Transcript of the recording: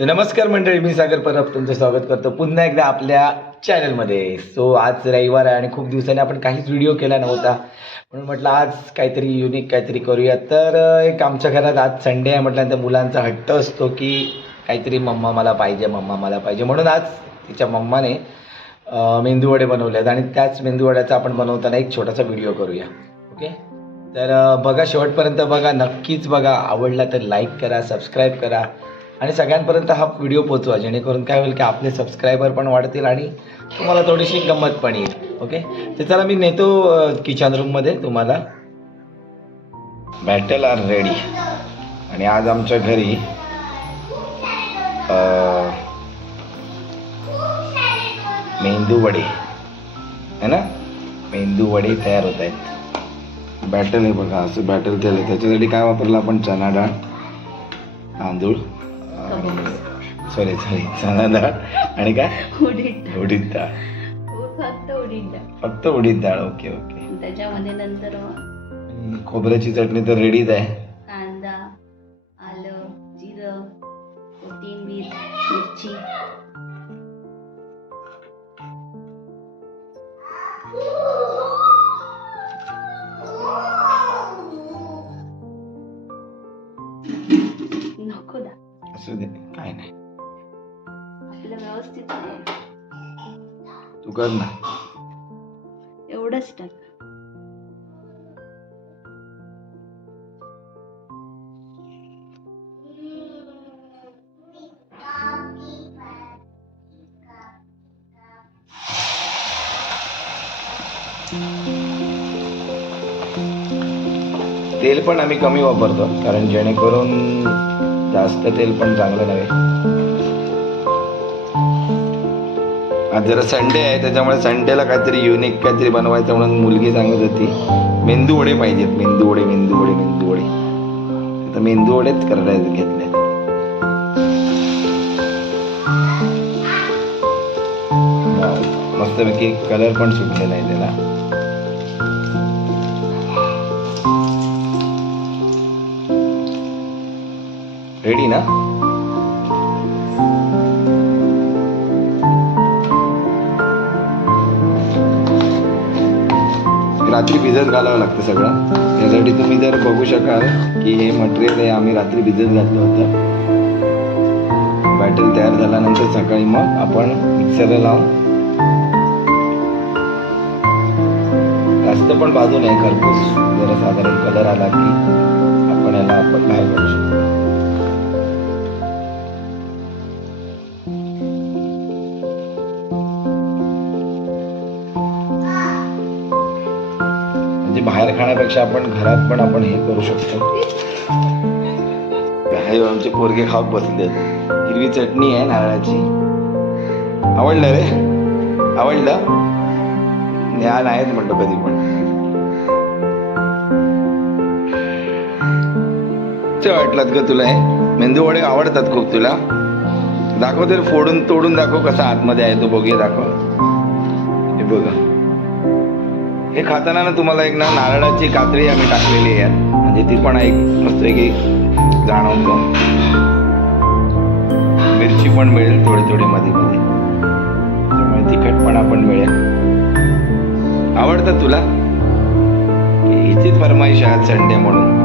नमस्कार मंडळी, मी सागर परब तुमचं स्वागत करतो पुन्हा एकदा आपल्या चॅनलमध्ये. सो आज रविवार आहे आणि खूप दिवसांनी आपण काहीच व्हिडिओ केला नव्हता, म्हणून म्हटलं आज काहीतरी युनिक काहीतरी करूया. तर एक आमच्या घरात आज संडे आहे म्हटल्यानंतर मुलांचा हट्ट असतो की काहीतरी मम्मा मला पाहिजे, मम्मा मला पाहिजे. म्हणून आज तिच्या मम्माने मेंदूवडे बनवले आहेत आणि त्याच मेंदूवड्याचा आपण बनवताना एक छोटासा व्हिडिओ करूया. ओके, तर बघा, शेवटपर्यंत बघा, नक्कीच बघा. आवडला तर लाईक करा, सबस्क्राईब करा आणि सगळ्यांपर्यंत हा व्हिडिओ पोचवा, जेणेकरून काय होईल की आपले सबस्क्रायबर पण वाढतील आणि तुम्हाला थोडीशी गंमत पण येईल. ओके, तर चला मी नेतो किचन रूममध्ये तुम्हाला. Battle are ready. आणि आज आमच्या घरी मेंदू वडे है ना, मेंदू वडे तयार होत आहेत. बॅटल हे बघा, असं बॅटल केलं. त्याच्यासाठी काय वापरलं आपण? चणा डाळ, तांदूळ, सॉरी चणा डाळ आणि काय उडीद डाळ. फक्त उडीद डाळ. Okay okay. त्याच्यामध्ये नंतर खोबऱ्याची चटणी तर रेडीच आहे. कांदा, आलं, जिरं, कोथिंबीर, मिरची. नको दा, असू दे, काय नाही, आपलं व्यवस्थित आहे. तू कर ना. एवढंच टाक. तेल पण आम्ही कमी वापरतो, कारण जेणेकरून जास्त तेल पण चांगलं नव्हे. आज जरा संडे आहे, त्याच्यामुळे संडेला काहीतरी युनिक काहीतरी बनवायचं म्हणून मुलगी सांगत होती मेंदू वडे पाहिजेत, मेंदू वडे, मेंदू वडे, मेंदू वडे. तर मेंदू वडेच करायला घेतले. मस्तपैकी कलर पण सुटलेला आहे त्याला. रेडी ना? रात्री भिजत घालावं लागतं सगळं. त्यासाठी तुम्ही जर बघू शकाल की हे मटेरियल आहे, आम्ही रात्री भिजत घातलं होतं. बॅटर तयार झाल्यानंतर सकाळी मग आपण मिक्सरला लावून, जास्त पण भाजू नये, खरपूस जरा साधारण कलर आला की आपण याला बाहेर काढू शकतो. बाहेर खाण्यापेक्षा आपण घरात पण आपण हे करू शकतो. आमचे पोरगे खाऊक बसले. हिरवी चटणी आहे नारळाची. आवडलं रे? आवडलं? ज्ञान आहेत म्हणतो कधी पण. वाटलात का तुला? हे मेंदू वडे आवडतात खूप तुला? दाखव तर, फोडून तोडून दाखव कसा आतमध्ये आहे तो. बघूया, दाखव. हे बघा, हे खाताना ना तुम्हाला एक ना नारळाची कातळी आम्ही टाकलेली आहे, म्हणजे ती पण एक मस्तपैकी जाणवतो. मिरची पण मिळेल थोडी थोडी मध्ये मध्ये, त्यामुळे तिखटपणा पण मिळेल. आवडतं तुला? हिचीच फरमाईश आहे संडे म्हणून.